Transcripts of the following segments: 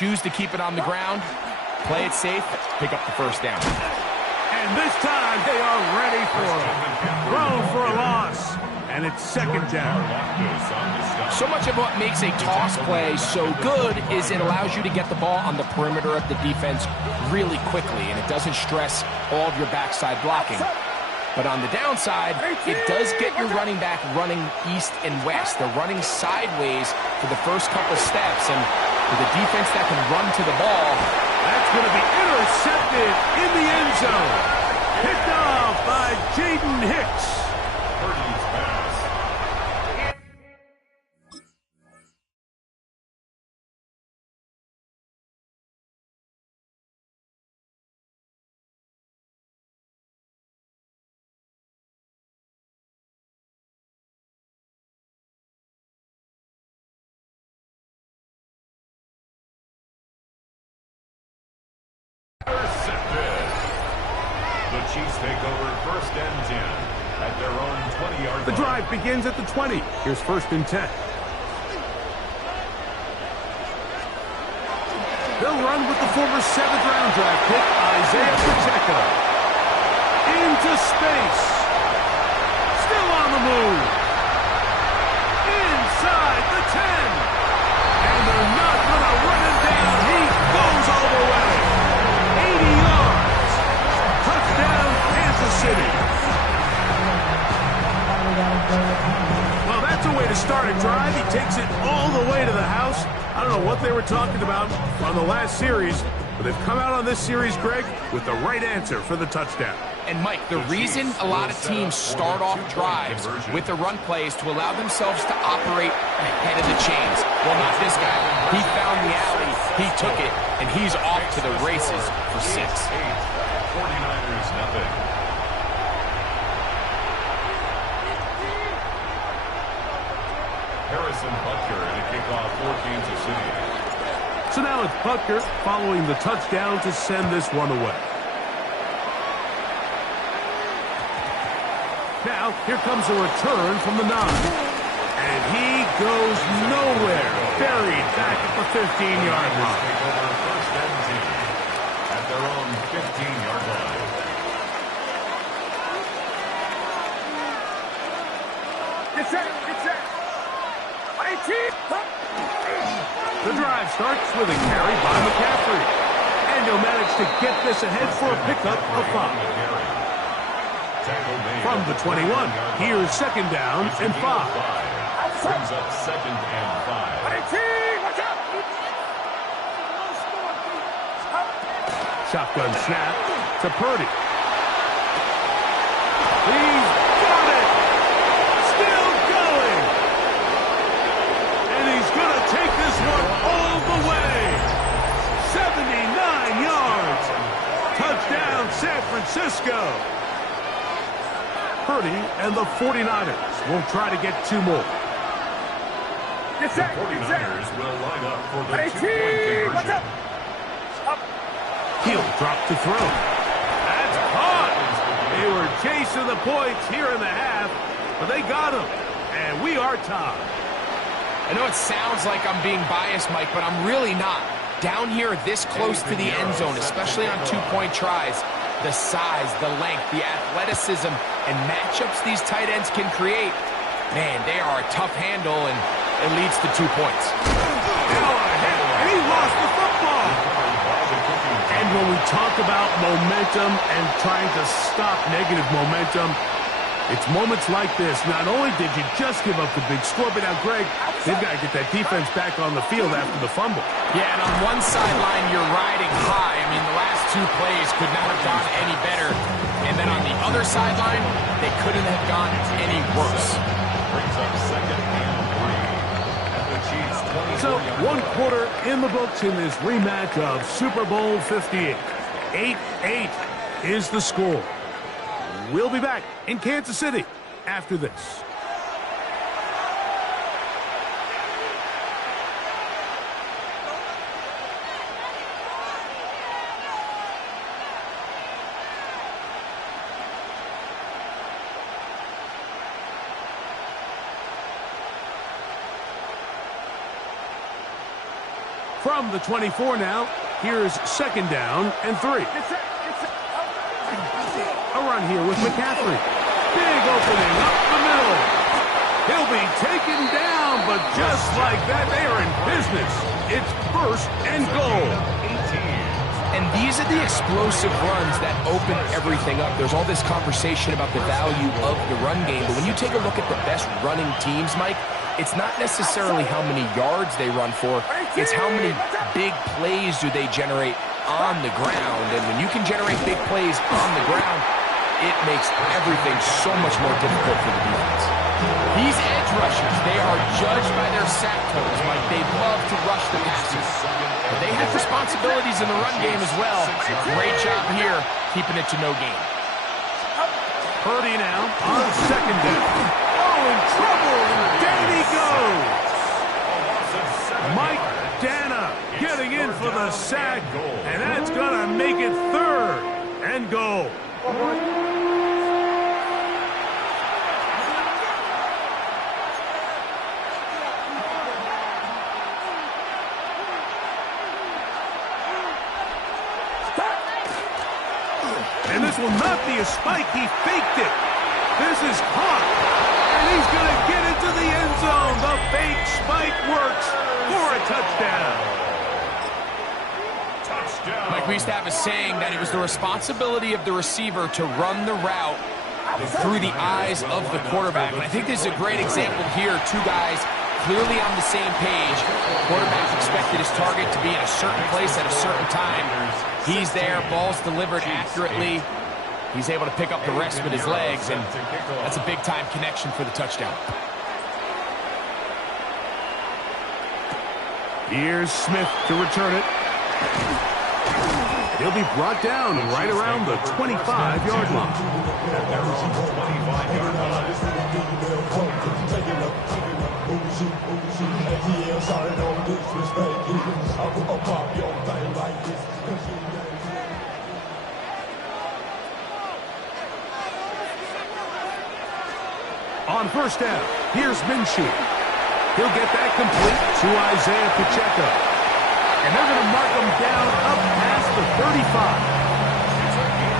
choose to keep it on the ground, play it safe, pick up the first down. And this time they are ready for it. Thrown for a loss. And it's second down. So much of what makes a toss play so good is it allows you to get the ball on the perimeter of the defense really quickly, and it doesn't stress all of your backside blocking. But on the downside, it does get your running back running east and west. They're running sideways for the first couple steps, and with a defense that can run to the ball, that's going to be intercepted in the end zone. Picked off by Jaden Hicks. The Chiefs take over first and 10 at their own 20-yard line. The drive begins at the 20. Here's first and 10. They'll run with the former 7th-round draft pick, Isaiah Pacheco. Into space. Still on the move. Inside the 10. And they're not going to run him down. He goes all the way. 80 yards. Touchdown, Kansas City. Well, that's a way to start a drive. He takes it all the way to the house. I don't know what they were talking about on the last series, but they've come out on this series, Greg, with the right answer for the touchdown. And, Mike, the reason a lot of teams start off drives with the run play is to allow themselves to operate ahead of the chains. Well, not this guy. He found the alley, he took it, and he's off to the races for 6. 49ers nothing. Harrison Butker in a kickoff for Kansas City. So now it's Butker following the touchdown to send this one away. Now, here comes a return from the 9. And he goes nowhere. Buried back at the 15-yard line. Take over first and 10 at their own 15-yard line. Get set. The drive starts with a carry by McCaffrey. And he'll manage to get this ahead for a pickup of 5. From the 21, here's second down and 5. Brings up second and 5. Shotgun snap to Purdy. He's got it! Still going! And he's going to take this one all the way! 79 yards! Touchdown, San Francisco! Purdy and the 49ers will try to get 2 more. The 49ers will line up for the 2-point conversion. He'll drop to throw. That's caught. They were chasing the points here in the half, but they got him. And we are tied. I know it sounds like I'm being biased, Mike, but I'm really not. Down here this close to the end zone, especially on 2-point tries, the size, the length, the athleticism, and matchups these tight ends can create, man, they are a tough handle, and it leads to 2 points. Now a hit, and he lost the football. And when we talk about momentum and trying to stop negative momentum, it's moments like this. Not only did you just give up the big score, but now, Greg, they've got to get that defense back on the field after the fumble. Yeah, and on one sideline, you're riding high. I mean, the last 2 plays could not have gone any better. And then on the other sideline, they couldn't have gone any worse. Brings up second and 3 at the Chiefs' 20. So, 1 quarter in the books in this rematch of Super Bowl 58. 8-8 is the score. We'll be back in Kansas City after this. From the 24 now, here's 2nd down and 3. A run here with McCaffrey. Big opening up the middle. He'll be taken down, but just like that, they are in business. It's 1st and goal. And these are the explosive runs that open everything up. There's all this conversation about the value of the run game, but when you take a look at the best running teams, Mike, it's not necessarily how many yards they run for, it's how many big plays do they generate on the ground. And when you can generate big plays on the ground, it makes everything so much more difficult for the defense. These edge rushers, they are judged by their sack totals, Mike. They love to rush the passer. But they have responsibilities in the run game as well. Great job here, keeping it to no gain. Purdy now on 2nd down. Oh, in trouble, and down he goes. Mike Dana getting in for the sack, and that's going to make it 3rd and goal. And this will not be a spike. He faked it. This is caught. And he's going to get into the end zone. The fake spike works for a touchdown. Mike, we used to have a saying that it was the responsibility of the receiver to run the route through the eyes of the quarterback. And I think this is a great example here. 2 guys clearly on the same page. Quarterback expected his target to be in a certain place at a certain time. He's there, ball's delivered accurately. He's able to pick up the rest with his legs, and that's a big-time connection for the touchdown. Here's Smith to return it. He'll be brought down right around the 25-yard line. On 1st down, here's Minshew. He'll get that complete to Isaiah Pacheco. And they're going to mark him down up past the 35.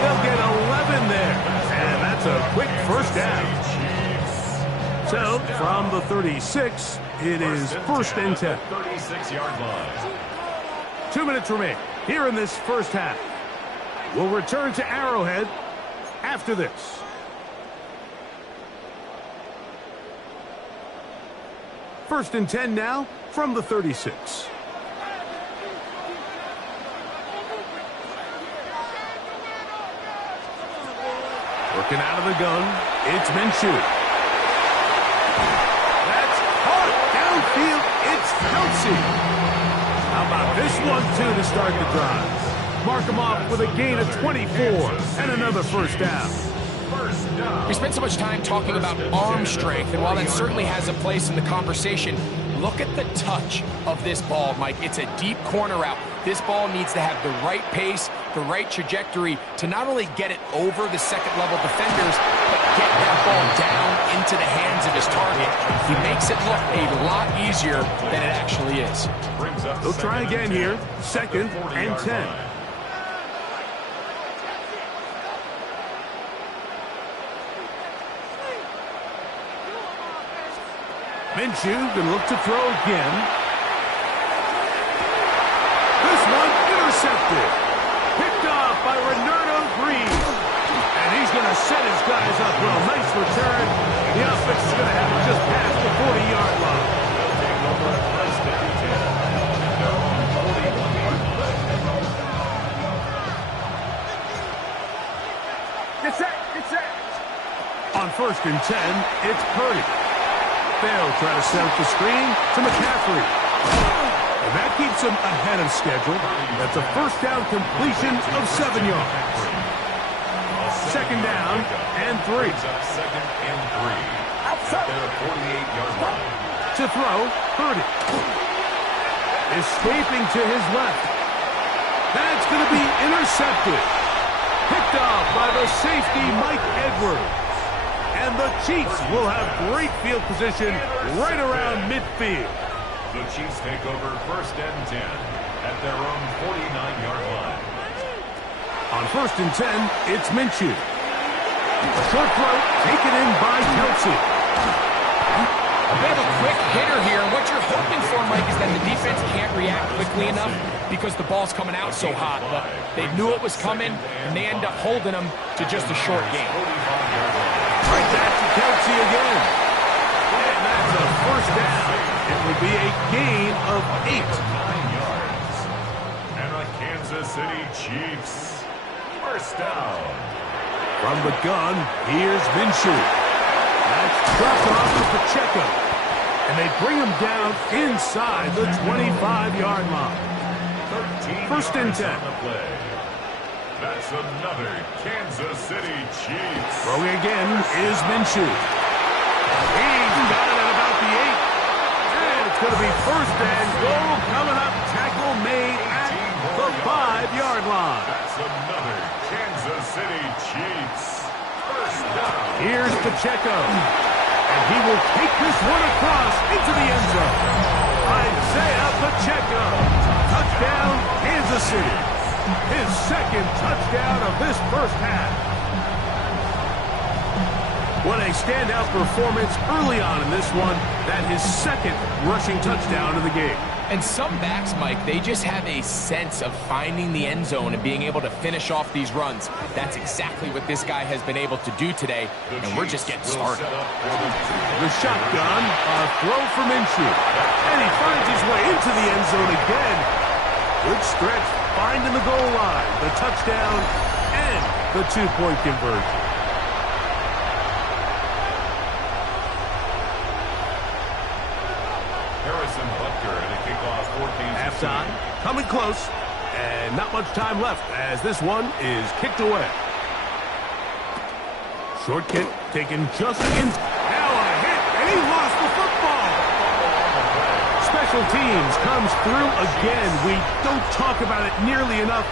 They'll get 11 there. And that's a quick 1st down. So, from the 36, it is 1st and 10. 36-yard line. 2 minutes remain here in this 1st half. We'll return to Arrowhead after this. First and 10 now from the 36. Working out of the gun, it's Minshew. That's caught downfield. It's Kelsey. How about this one, too, to start the drive? Mark him off with a gain of 24 and another 1st down. We spent so much time talking about arm strength, and while that certainly has a place in the conversation, look at the touch of this ball, Mike. It's a deep corner route. This ball needs to have the right pace, the right trajectory to not only get it over the second-level defenders, but get that ball down into the hands of his target. He makes it look a lot easier than it actually is. They'll try again here. 2nd and 10. Minshew can look to throw again. This one intercepted. Picked off by Renardo Green. And he's going to set his guys up well. Nice return. The offense is going to have it just past the 40-yard line. Get set. On 1st and 10, it's Purdy. They'll try to set up the screen to McCaffrey. And that keeps him ahead of schedule. That's a 1st down completion of 7 yards. 2nd down and 3. 2nd and 3. At their 48-yard line. To throw, Purdy. Escaping to his left. That's going to be intercepted. Picked off by the safety, Mike Edwards. And the Chiefs will have great field position right around midfield. The Chiefs take over 1st and 10. at their own 49-yard line. On 1st and 10, it's Minshew. A short throw taken in by Kelsey. A bit of a quick hitter here. And what you're hoping for, Mike, is that the defense can't react quickly enough because the ball's coming out so hot. But they knew it was coming, and they end up holding them to just a short game. Right back to Kelsey again. And that's a first down. It will be a gain of 8. 9 yards. And the Kansas City Chiefs. First down. From the gun, here's Minshew. That's dropped off to Pacheco. And they bring him down inside the 25-yard line. 1st and 10. On the play. That's another Kansas City Chiefs. Throwing again is Minshew. He's got it at about the 8. And it's going to be 1st and goal coming up. Tackle made at the 5-yard line. That's another Kansas City Chiefs. First down. Here's Pacheco. And he will take this one across into the end zone. Isaiah Pacheco. Touchdown, Kansas City. His 2nd touchdown of this first half. What a standout performance early on in this one. That his 2nd rushing touchdown of the game. And some backs, Mike, they just have a sense of finding the end zone and being able to finish off these runs. That's exactly what this guy has been able to do today, and we're just getting started. The shotgun, a throw from Minshew. And he finds his way into the end zone again. Good stretch, finding the goal line, the touchdown, and the 2-point conversion. Halftime, coming close, and not much time left as this one is kicked away. Short kick taken just in. Now a hit, and he lost the football. Special teams comes through again. We don't talk about it nearly enough,